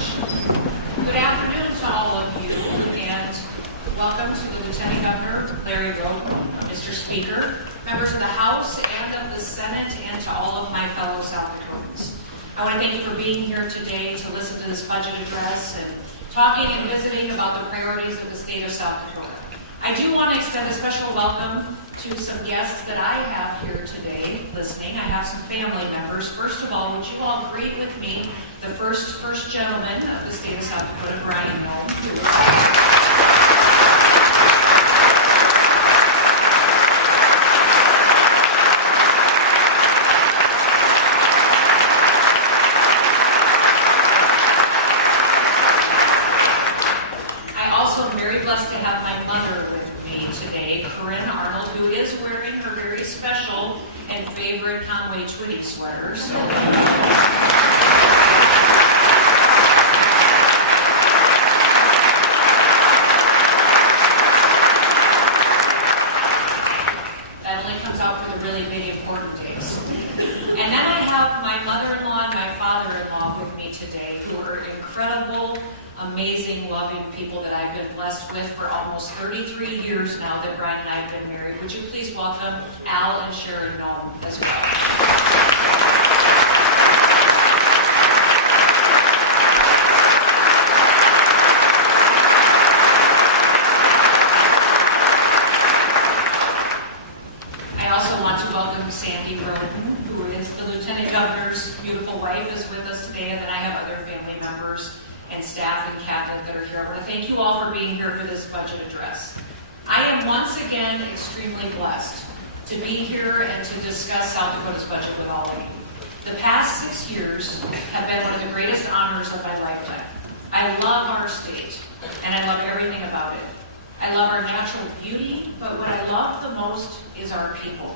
Good afternoon to all of you, and welcome to the Lieutenant Governor, Larry Roden, Mr. Speaker, members of the House and of the Senate, and to all of my fellow South Dakotans. I want to thank you for being here today to listen to this budget address and talking and visiting about the priorities of the state of South Dakota. I do want to extend a special welcome to some guests that I have here today listening. I have some family members. First of all, would you all greet with me the first gentleman of the state of South Dakota, Kristi Noem. Twitty sweater. So. That only comes out for the really big important days. And then I have my mother-in-law and my father-in-law with me today, who are incredible, amazing, loving people that I've been blessed with for almost 33 years now that Brian and I have been married. Would you please welcome Al and Sharon Noem as well. Governor's beautiful wife is with us today, and then I have other family members and staff and cabinet that are here. I want to thank you all for being here for this budget address. I am once again extremely blessed to be here and to discuss South Dakota's budget with all of you. The past 6 years have been one of the greatest honors of my lifetime. I love our state, and I love everything about it. I love our natural beauty, but what I love the most is our people.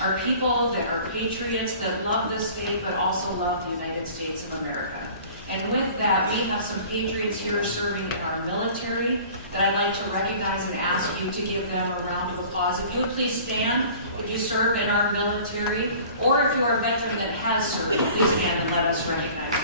Our people that are patriots, that love this state, but also love the United States of America. And with that, we have some patriots here serving in our military that I'd like to recognize and ask you to give them a round of applause. If you would please stand if you serve in our military, or if you are a veteran that has served, please stand and let us recognize you.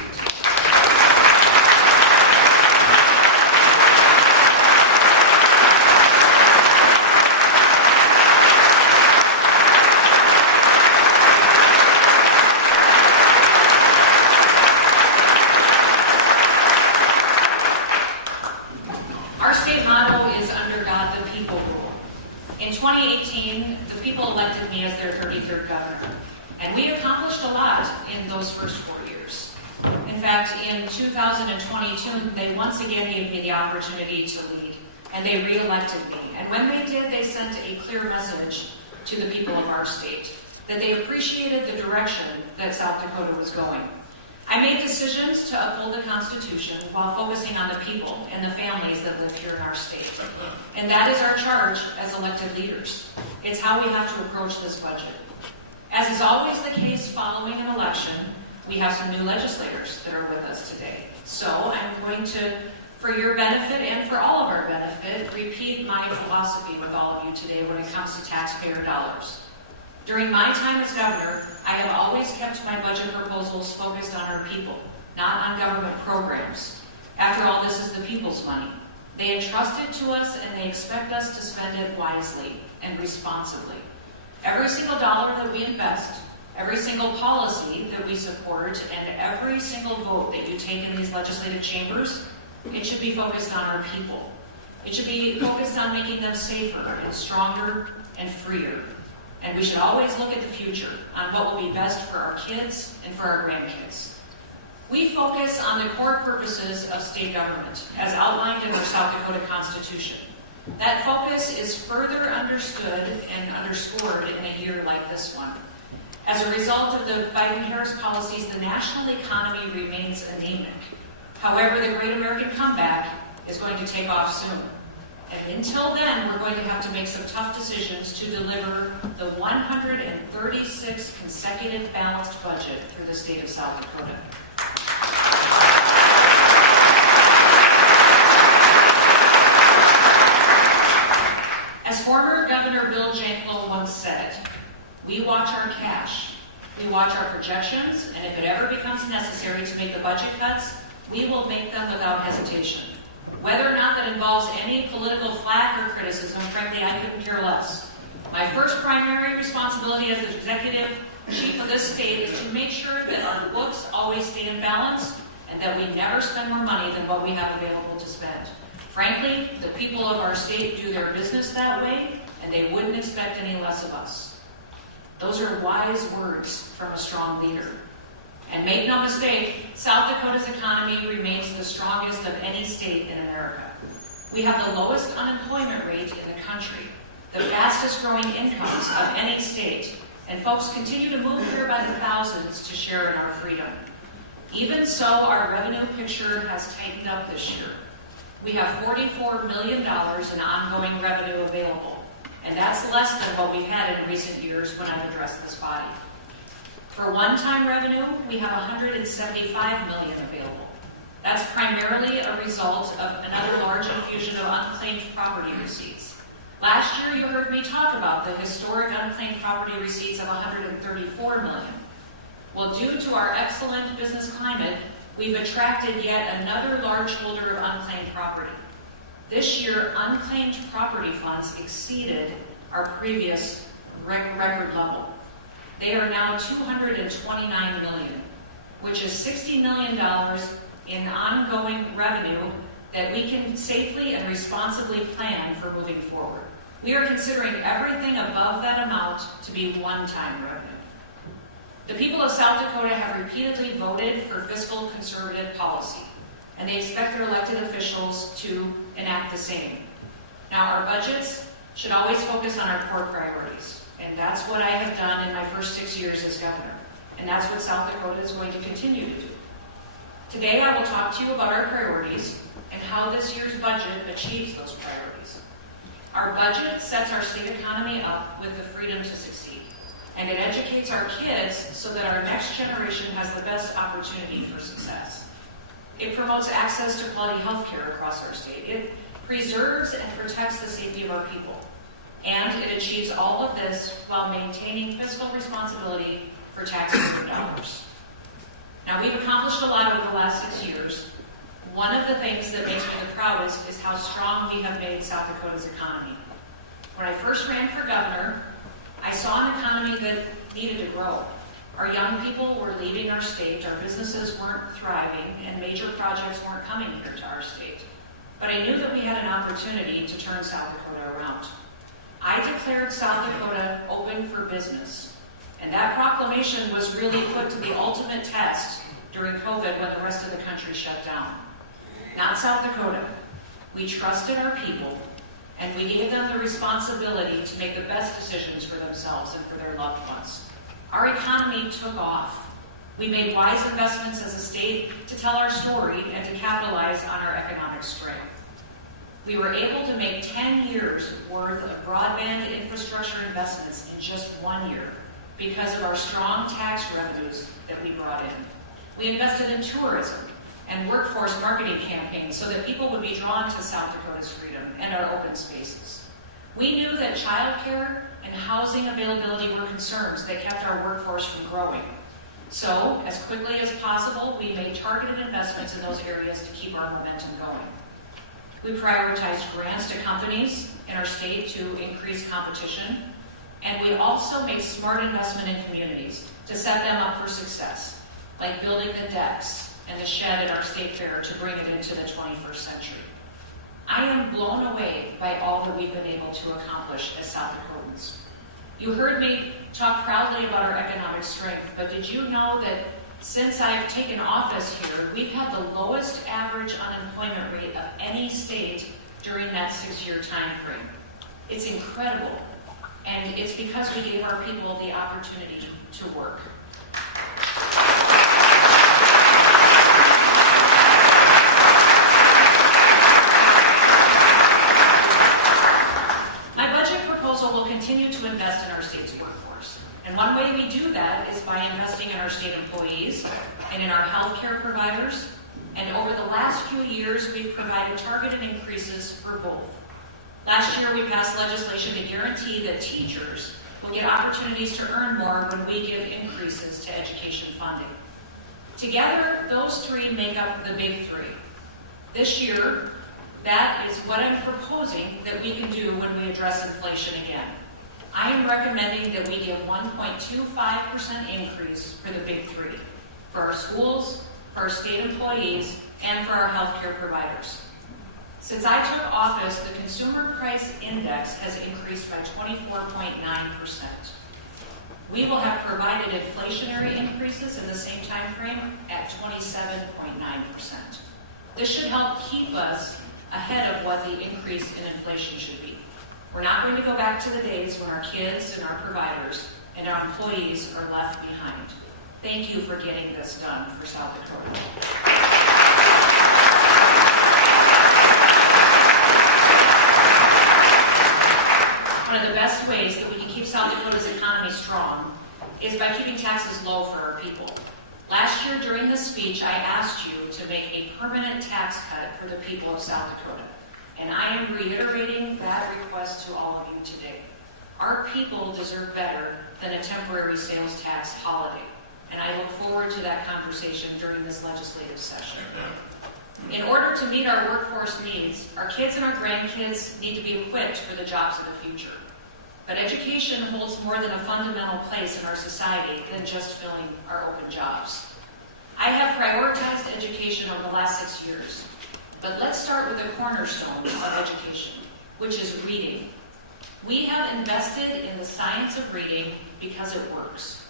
In 2018, the people elected me as their 33rd governor, and we accomplished a lot in those first 4 years. In fact, in 2022, they once again gave me the opportunity to lead, and they re-elected me. And when they did, they sent a clear message to the people of our state, that they appreciated the direction that South Dakota was going. I made decisions to uphold the Constitution while focusing on the people and the families that live here in our state. And that is our charge as elected leaders. It's how we have to approach this budget. As is always the case following an election, we have some new legislators that are with us today. So I'm going to, for your benefit and for all of our benefit, repeat my philosophy with all of you today when it comes to taxpayer dollars. During my time as governor, I have always kept my budget proposals focused on our people, not on government programs. After all, this is the people's money. They entrust it to us, and they expect us to spend it wisely and responsibly. Every single dollar that we invest, every single policy that we support, and every single vote that you take in these legislative chambers, it should be focused on our people. It should be focused on making them safer and stronger and freer. And we should always look at the future on what will be best for our kids and for our grandkids. We focus on the core purposes of state government, as outlined in our South Dakota Constitution. That focus is further understood and underscored in a year like this one. As a result of the Biden-Harris policies, the national economy remains anemic. However, the Great American Comeback is going to take off soon. And until then, we're going to have to make some tough decisions to deliver the 136 consecutive balanced budget through the state of South Dakota. As former Governor Bill Janklow once said, we watch our cash, we watch our projections, and if it ever becomes necessary to make the budget cuts, we will make them without hesitation. Whether or not that involves any political flack or criticism, frankly, I couldn't care less. My first primary responsibility as the executive chief of this state is to make sure that our books always stay in balance and that we never spend more money than what we have available to spend. Frankly, the people of our state do their business that way, and they wouldn't expect any less of us. Those are wise words from a strong leader. And make no mistake, South Dakota's economy remains the strongest of any state in America. We have the lowest unemployment rate in the country, the fastest growing incomes of any state, and folks continue to move here by the thousands to share in our freedom. Even so, our revenue picture has tightened up this year. We have $44 million in ongoing revenue available, and that's less than what we've had in recent years when I've addressed this body. For one-time revenue, we have $175 million available. That's primarily a result of another large infusion of unclaimed property receipts. Last year, you heard me talk about the historic unclaimed property receipts of $134 million. Well, due to our excellent business climate, we've attracted yet another large holder of unclaimed property. This year, unclaimed property funds exceeded our previous record level. They are now $229 million, which is $60 million in ongoing revenue that we can safely and responsibly plan for moving forward. We are considering everything above that amount to be one-time revenue. The people of South Dakota have repeatedly voted for fiscal conservative policy, and they expect their elected officials to enact the same. Now, our budgets should always focus on our core priorities, and that's what I have done in my first 6 years as governor, and that's what South Dakota is going to continue to do. Today, I will talk to you about our priorities and how this year's budget achieves those priorities. Our budget sets our state economy up with the freedom to succeed, and it educates our kids so that our next generation has the best opportunity for success. It promotes access to quality health care across our state. It preserves and protects the safety of our people. And it achieves all of this while maintaining fiscal responsibility for taxpayer dollars. Now, we've accomplished a lot over the last 6 years. One of the things that makes me the proudest is how strong we have made South Dakota's economy. When I first ran for governor, I saw an economy that needed to grow. Our young people were leaving our state, our businesses weren't thriving, and major projects weren't coming here to our state. But I knew that we had an opportunity to turn South Dakota around. I declared South Dakota open for business, and that proclamation was really put to the ultimate test during COVID when the rest of the country shut down. Not South Dakota. We trusted our people, and we gave them the responsibility to make the best decisions for themselves and for their loved ones. Our economy took off. We made wise investments as a state to tell our story and to capitalize on our economic strength. We were able to make 10 years worth of broadband infrastructure investments in just 1 year because of our strong tax revenues that we brought in. We invested in tourism and workforce marketing campaigns so that people would be drawn to South Dakota's freedom and our open spaces. We knew that childcare and housing availability were concerns that kept our workforce from growing. So, as quickly as possible, we made targeted investments in those areas to keep our momentum going. We prioritized grants to companies in our state to increase competition, and we also made smart investment in communities to set them up for success, like building the decks and the shed at our state fair to bring it into the 21st century. I am blown away by all that we've been able to accomplish as South Dakotans. You heard me talk proudly about our economic strength, but did you know that since I've taken office here, we've had the lowest average unemployment rate of any state during that 6-year time frame? It's incredible, and it's because we gave our people the opportunity to work. My budget proposal will continue to invest in our state's workforce. And one way we do that is by investing in our state employees and in our healthcare providers. And over the last few years, we've provided targeted increases for both. Last year, we passed legislation to guarantee that teachers will get opportunities to earn more when we give increases to education funding. Together, those three make up the big three. This year, that is what I'm proposing that we can do when we address inflation again. I am recommending that we give 1.25% increase for the big three, for our schools, for our state employees, and for our healthcare providers. Since I took office, the Consumer Price Index has increased by 24.9%. We will have provided inflationary increases in the same time frame at 27.9%. This should help keep us ahead of what the increase in inflation should be. We're not going to go back to the days when our kids and our providers and our employees are left behind. Thank you for getting this done for South Dakota. One of the best ways that we can keep South Dakota's economy strong is by keeping taxes low for our people. Last year during this speech, I asked you to make a permanent tax cut for the people of South Dakota. And I am reiterating that request to all of you today. Our people deserve better than a temporary sales tax holiday. And I look forward to that conversation during this legislative session. In order to meet our workforce needs, our kids and our grandkids need to be equipped for the jobs of the future. But education holds more than a fundamental place in our society than just filling our open jobs. I have prioritized education over the last 6 years, but let's start with the cornerstone of education, which is reading. We have invested in the science of reading because it works.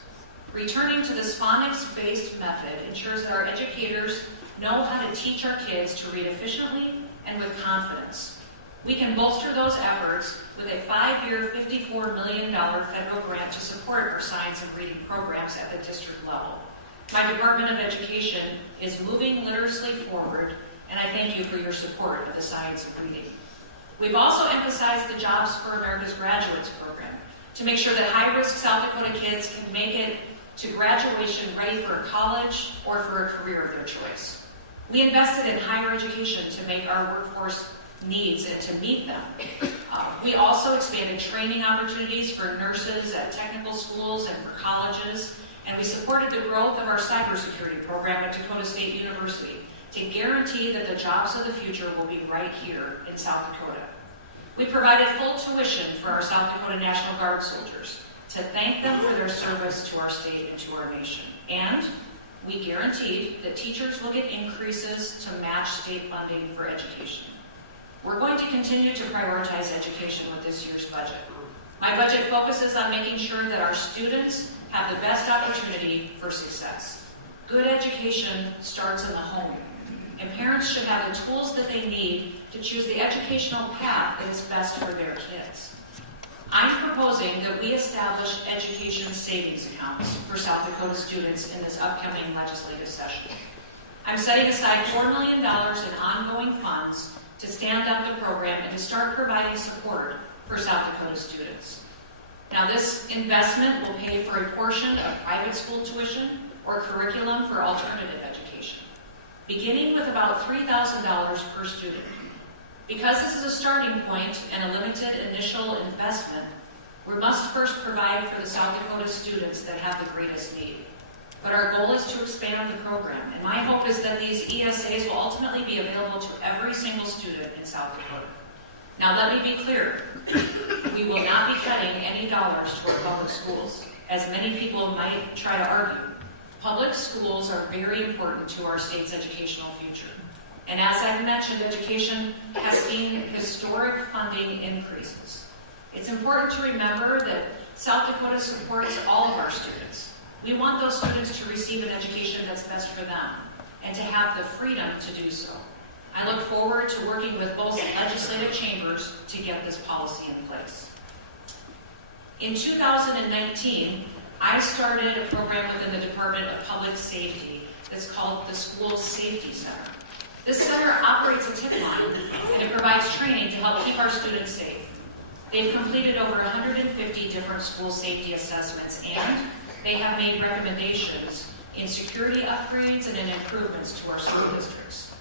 Returning to this phonics-based method ensures that our educators know how to teach our kids to read efficiently and with confidence. We can bolster those efforts with a 5-year, $54 million federal grant to support our science and reading programs at the district level. My Department of Education is moving literacy forward, and I thank you for your support of the science of reading. We've also emphasized the Jobs for America's Graduates program to make sure that high-risk South Dakota kids can make it to graduation ready for college or for a career of their choice. We invested in higher education to make our workforce needs and to meet them. We also expanded training opportunities for nurses at technical schools and for colleges, and we supported the growth of our cybersecurity program at Dakota State University to guarantee that the jobs of the future will be right here in South Dakota. We provided full tuition for our South Dakota National Guard soldiers to thank them for their service to our state and to our nation. And we guaranteed that teachers will get increases to match state funding for education. We're going to continue to prioritize education with this year's budget. My budget focuses on making sure that our students have the best opportunity for success. Good education starts in the home, and parents should have the tools that they need to choose the educational path that is best for their kids. I'm proposing that we establish education savings accounts for South Dakota students in this upcoming legislative session. I'm setting aside $4 million in ongoing funds to stand up the program and to start providing support for South Dakota students. Now, this investment will pay for a portion of private school tuition or curriculum for alternative education, beginning with about $3,000 per student. Because this is a starting point and a limited initial investment, we must first provide for the South Dakota students that have the greatest need. But our goal is to expand the program, and my hope is that these ESAs will ultimately be available to every single student in South Dakota. Now, let me be clear. We will not be cutting any dollars toward public schools, as many people might try to argue. Public schools are very important to our state's educational future. And as I've mentioned, education has seen historic funding increases. It's important to remember that South Dakota supports all of our students. We want those students to receive an education that's best for them and to have the freedom to do so. I look forward to working with both legislative chambers to get this policy in place. In 2019, I started a program within the Department of Public Safety that's called the School Safety Center. This center operates a tip line, and it provides training to help keep our students safe. They've completed over 150 different school safety assessments, and they have made recommendations in security upgrades and in improvements to our school districts.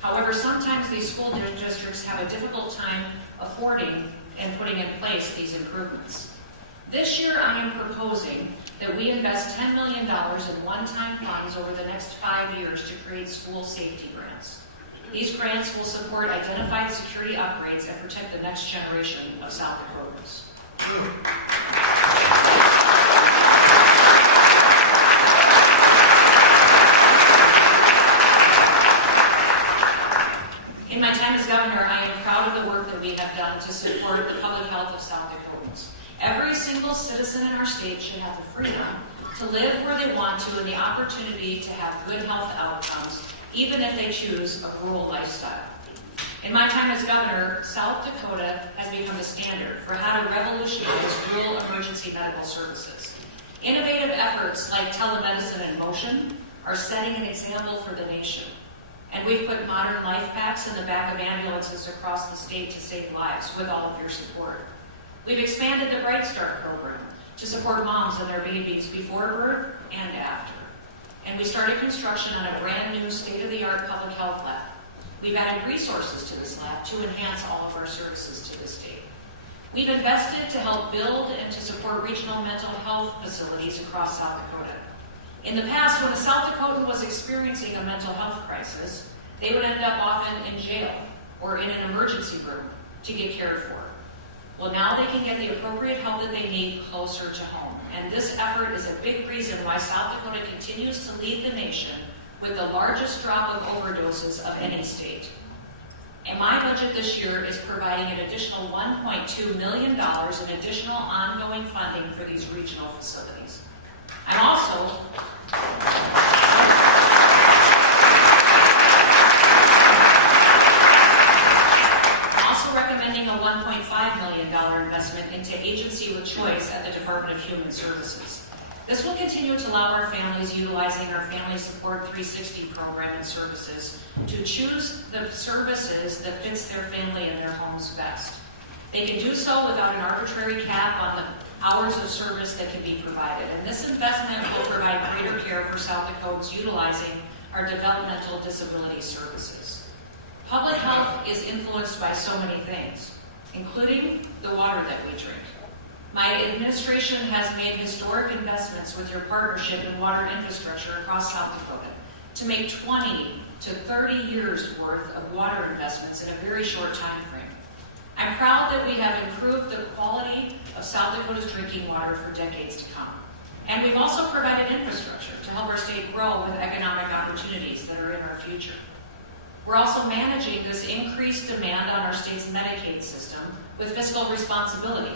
However, sometimes these school districts have a difficult time affording and putting in place these improvements. This year, I am proposing that we invest $10 million in one-time funds over the next 5 years to create school safety grants. These grants will support identified security upgrades and protect the next generation of South Dakotans. In my time as governor, I am proud of the work that we have done to support the public health of South Dakotans. Every single citizen in our state should have the freedom to live where they want to and the opportunity to have good health outcomes, even if they choose a rural lifestyle. In my time as governor, South Dakota has become the standard for how to revolutionize rural emergency medical services. Innovative efforts like telemedicine in motion are setting an example for the nation. And we've put modern life packs in the back of ambulances across the state to save lives with all of your support. We've expanded the Bright Start program to support moms and their babies before birth and after. And we started construction on a brand new state-of-the-art public health lab. We've added resources to this lab to enhance all of our services to the state. We've invested to help build and to support regional mental health facilities across South Dakota. In the past, when a South Dakotan was experiencing a mental health crisis, they would end up often in jail or in an emergency room to get cared for. Well, now they can get the appropriate help that they need closer to home. And this effort is a big reason why South Dakota continues to lead the nation with the largest drop of overdoses of any state. And my budget this year is providing an additional $1.2 million in additional ongoing funding for these regional facilities. I'm also recommending a $1.5 million investment into Agency with Choice at the Department of Human Services. This will continue to allow our families utilizing our Family Support 360 program and services to choose the services that fits their family and their homes best. They can do so without an arbitrary cap on the hours of service that can be provided. And this investment will provide greater care for South Dakotans utilizing our developmental disability services. Public health is influenced by so many things, including the water that we drink. My administration has made historic investments with your partnership in water infrastructure across South Dakota to make 20 to 30 years worth of water investments in a very short time frame. I'm proud that we have improved the quality of South Dakota's drinking water for decades to come. And we've also provided infrastructure to help our state grow with economic opportunities that are in our future. We're also managing this increased demand on our state's Medicaid system with fiscal responsibility.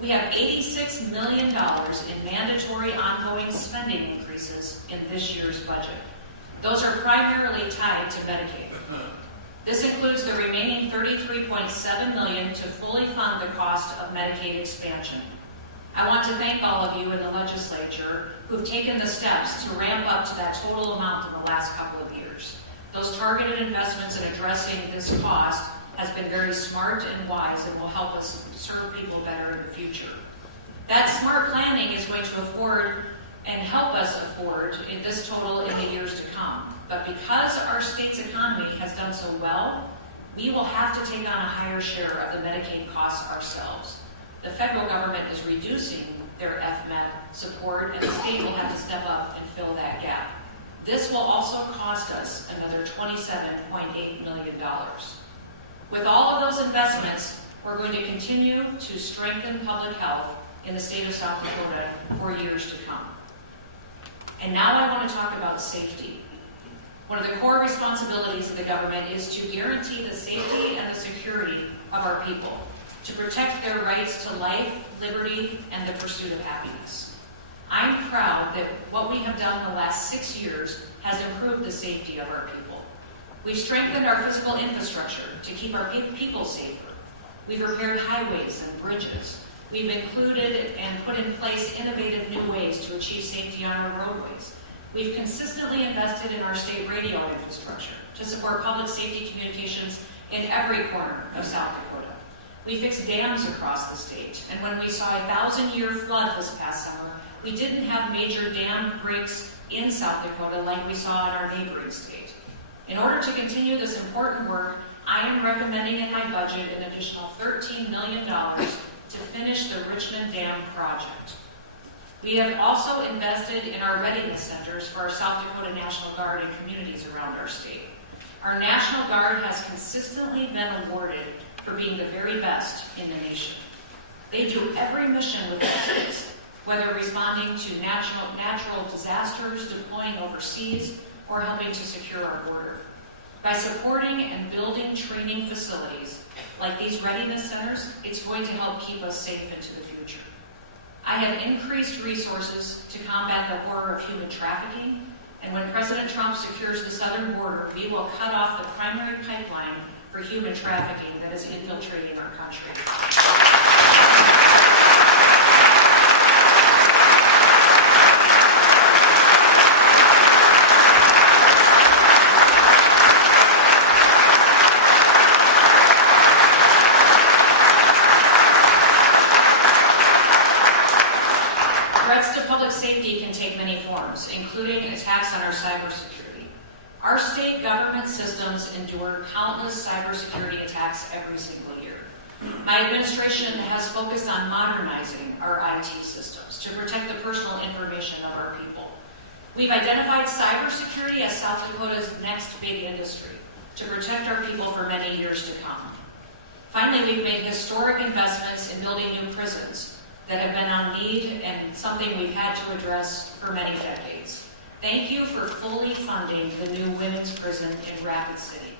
We have $86 million in mandatory ongoing spending increases in this year's budget. Those are primarily tied to Medicaid. This includes the remaining $33.7 million to fully fund the cost of Medicaid expansion. I want to thank all of you in the legislature who've taken the steps to ramp up to that total amount in the last couple of years. Those targeted investments in addressing this cost has been very smart and wise and will help us serve people better in the future. That smart planning is going to afford and help us afford in this total in the years to come. But because our state's economy has done so well, we will have to take on a higher share of the Medicaid costs ourselves. The federal government is reducing their FMED support, and the state will have to step up and fill that gap. This will also cost us another $27.8 million. With all of those investments, we're going to continue to strengthen public health in the state of South Dakota for years to come. And now I want to talk about safety. One of the core responsibilities of the government is to guarantee the safety and the security of our people, to protect their rights to life, liberty, and the pursuit of happiness. I'm proud that what we have done in the last 6 years has improved the safety of our people. We've strengthened our physical infrastructure to keep our people safer. We've repaired highways and bridges. We've included and put in place innovative new ways to achieve safety on our roadways. We've consistently invested in our state radio infrastructure to support public safety communications in every corner of South Dakota. We fixed dams across the state, and when we saw a 1,000-year flood this past summer, we didn't have major dam breaks in South Dakota like we saw in our neighboring state. In order to continue this important work, I am recommending in my budget an additional $13 million to finish the Richmond Dam project. We have also invested in our readiness centers for our South Dakota National Guard and communities around our state. Our National Guard has consistently been awarded for being the very best in the nation. They do every mission with excellence, whether responding to natural disasters, deploying overseas, or helping to secure our border. By supporting and building training facilities like these readiness centers, it's going to help keep us safe into the future. I have increased resources to combat the horror of human trafficking, and when President Trump secures the southern border, we will cut off the primary pipeline for human trafficking that is infiltrating our country. Threats to public safety can take many forms, including attacks on our cybersecurity. Our state government systems endure countless cybersecurity attacks every single year. My administration has focused on modernizing our IT systems to protect the personal information of our people. We've identified cybersecurity as South Dakota's next big industry to protect our people for many years to come. Finally, we've made historic investments in building new prisons that have been on need and something we've had to address for many decades. Thank you for fully funding the new women's prison in Rapid City.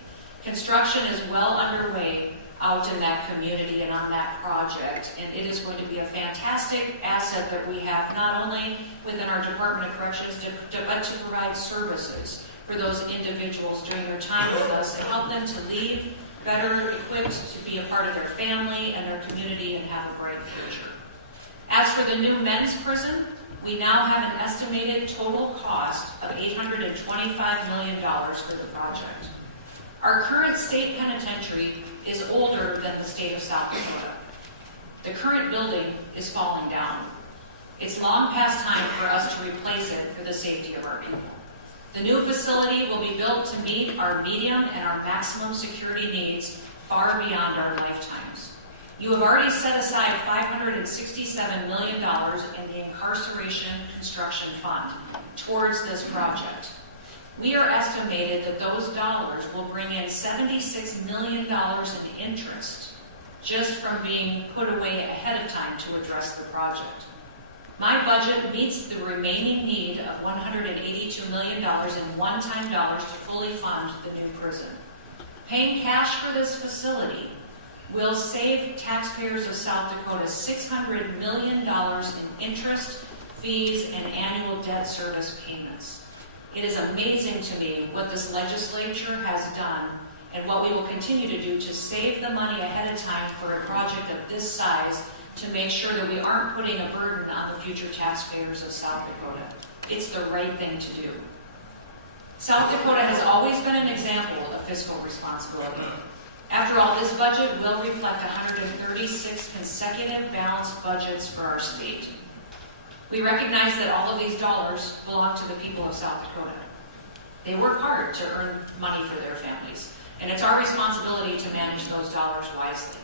Construction is well underway out in that community and on that project, and it is going to be a fantastic asset that we have not only within our Department of Corrections, but to provide services for those individuals during their time with us and help them to leave better equipped to be a part of their family and their community and have a bright future. As for the new men's prison, we now have an estimated total cost of $825 million for the project. Our current state penitentiary is older than the state of South Dakota. The current building is falling down. It's long past time for us to replace it for the safety of our people. The new facility will be built to meet our medium and our maximum security needs far beyond our lifetimes. You have already set aside $567 million in the Incarceration Construction Fund towards this project. We are estimated that those dollars will bring in $76 million in interest just from being put away ahead of time to address the project. My budget meets the remaining need of $182 million in one-time dollars to fully fund the new prison. Paying cash for this facility will save taxpayers of South Dakota $600 million in interest, fees, and annual debt service payments. It is amazing to me what this legislature has done and what we will continue to do to save the money ahead of time for a project of this size to make sure that we aren't putting a burden on the future taxpayers of South Dakota. It's the right thing to do. South Dakota has always been an example of fiscal responsibility. After all, this budget will reflect 136 consecutive balanced budgets for our state. We recognize that all of these dollars belong to the people of South Dakota. They work hard to earn money for their families, and it's our responsibility to manage those dollars wisely.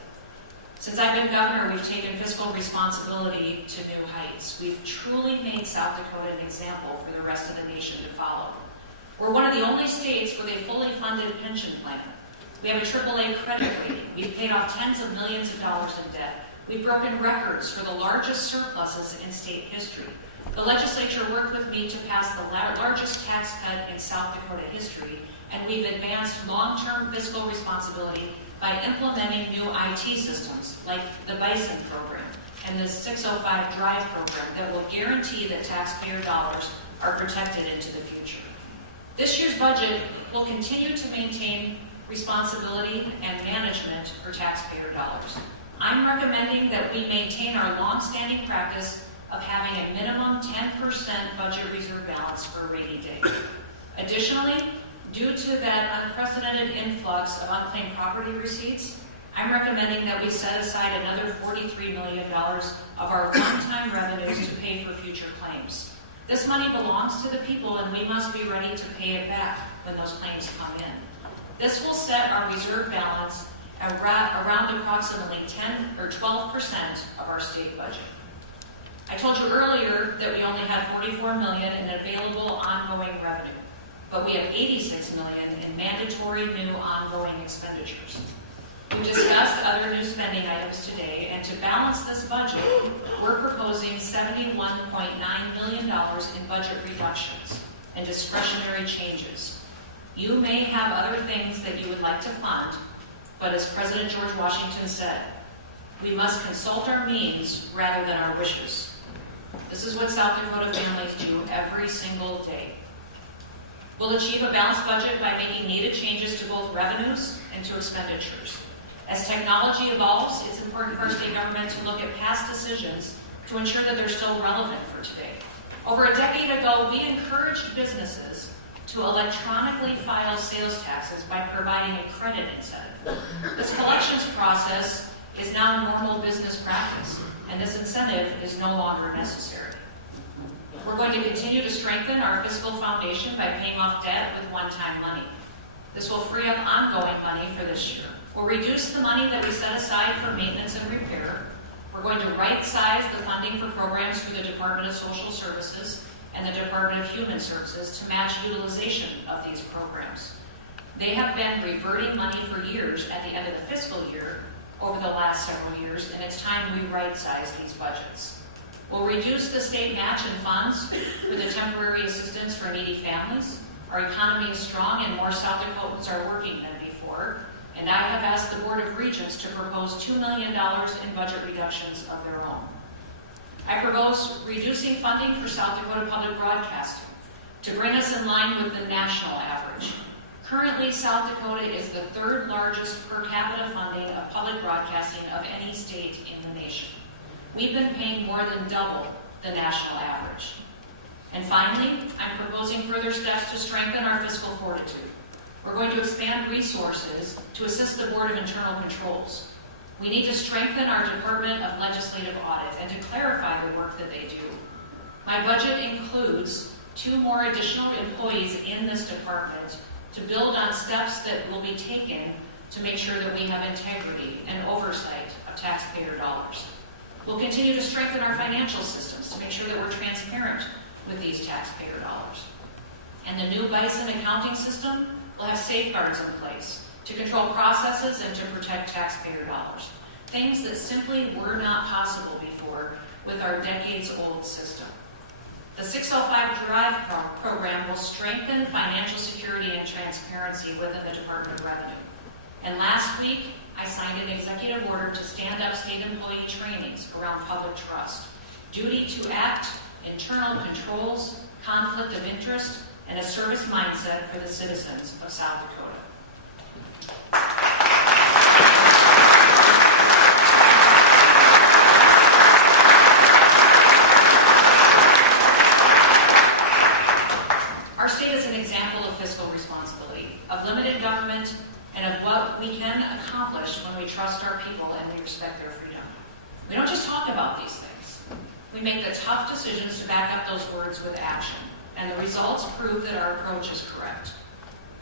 Since I've been governor, we've taken fiscal responsibility to new heights. We've truly made South Dakota an example for the rest of the nation to follow. We're one of the only states with a fully funded pension plan. We have a AAA credit rating. We've paid off tens of millions of dollars in debt. We've broken records for the largest surpluses in state history. The legislature worked with me to pass the largest tax cut in South Dakota history, and we've advanced long-term fiscal responsibility by implementing new IT systems like the Bison program and the 605 Drive program that will guarantee that taxpayer dollars are protected into the future. This year's budget will continue to maintain responsibility and management for taxpayer dollars. I'm recommending that we maintain our long-standing practice of having a minimum 10% budget reserve balance for a rainy day. Additionally, due to that unprecedented influx of unclaimed property receipts, I'm recommending that we set aside another $43 million of our one-time revenues to pay for future claims. This money belongs to the people, and we must be ready to pay it back when those claims come in. This will set our reserve balance around approximately 10 or 12% of our state budget. I told you earlier that we only had $44 million in available ongoing revenue, but we have $86 million in mandatory new ongoing expenditures. We discussed other new spending items today, and to balance this budget, we're proposing $71.9 million in budget reductions and discretionary changes. You may have other things that you would like to fund, but as President George Washington said, we must consult our means rather than our wishes. This is what South Dakota families do every single day. We'll achieve a balanced budget by making needed changes to both revenues and to expenditures. As technology evolves, it's important for our state government to look at past decisions to ensure that they're still relevant for today. Over a decade ago, we encouraged businesses to electronically file sales taxes by providing a credit incentive. This collections process is now normal business practice, and this incentive is no longer necessary. We're going to continue to strengthen our fiscal foundation by paying off debt with one-time money. This will free up ongoing money for this year. We'll reduce the money that we set aside for maintenance and repair. We're going to right-size the funding for programs through the Department of Social Services and the Department of Human Services to match utilization of these programs. They have been reverting money for years at the end of the fiscal year over the last several years, and it's time we right-size these budgets. We'll reduce the state match in funds for the temporary assistance for needy families. Our economy is strong and more South Dakotans are working than before, and I have asked the Board of Regents to propose $2 million in budget reductions of their own. I propose reducing funding for South Dakota Public Broadcasting to bring us in line with the national average. Currently, South Dakota is the third largest per capita funding of public broadcasting of any state in the nation. We've been paying more than double the national average. And finally, I'm proposing further steps to strengthen our fiscal fortitude. We're going to expand resources to assist the Board of Internal Controls. We need to strengthen our Department of Legislative Audit and to clarify the work that they do. My budget includes 2 more additional employees in this department to build on steps that will be taken to make sure that we have integrity and oversight of taxpayer dollars. We'll continue to strengthen our financial systems to make sure that we're transparent with these taxpayer dollars. And the new Bison accounting system will have safeguards in place to control processes and to protect taxpayer dollars. Things that simply were not possible before with our decades-old system. The 605 Drive program will strengthen financial security and transparency within the Department of Revenue. And last week, I signed an executive order to stand up state employee trainings around public trust, duty to act, internal controls, conflict of interest, and a service mindset for the citizens of South Dakota. Our state is an example of fiscal responsibility, of limited government, and of what we can accomplish when we trust our people and we respect their freedom. We don't just talk about these things. We make the tough decisions to back up those words with action, and the results prove that our approach is correct.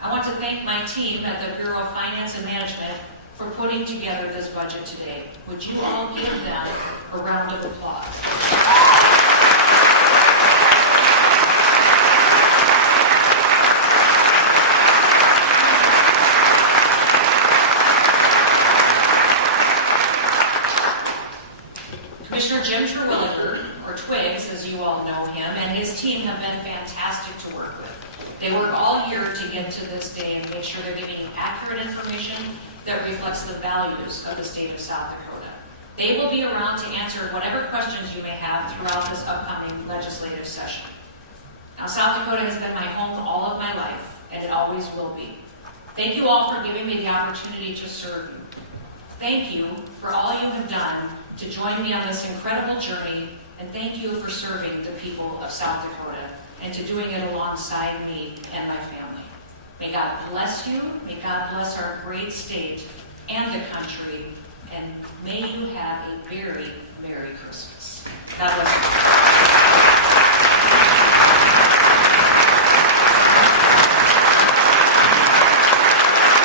I want to thank my team at the Bureau of Finance and Management for putting together this budget today. Would you all give them a round of applause? Commissioner Jim Terwilliger, or Twigs as you all know him, and his team have been fantastic to work with. They work all year to get to this day and make sure they're giving you accurate information that reflects the values of the state of South Dakota. They will be around to answer whatever questions you may have throughout this upcoming legislative session. Now, South Dakota has been my home all of my life, and it always will be. Thank you all for giving me the opportunity to serve you. Thank you for all you have done to join me on this incredible journey, and thank you for serving the people of South Dakota and to doing it alongside me and my family. May God bless you, may God bless our great state and the country, and may you have a very Merry Christmas. God bless you.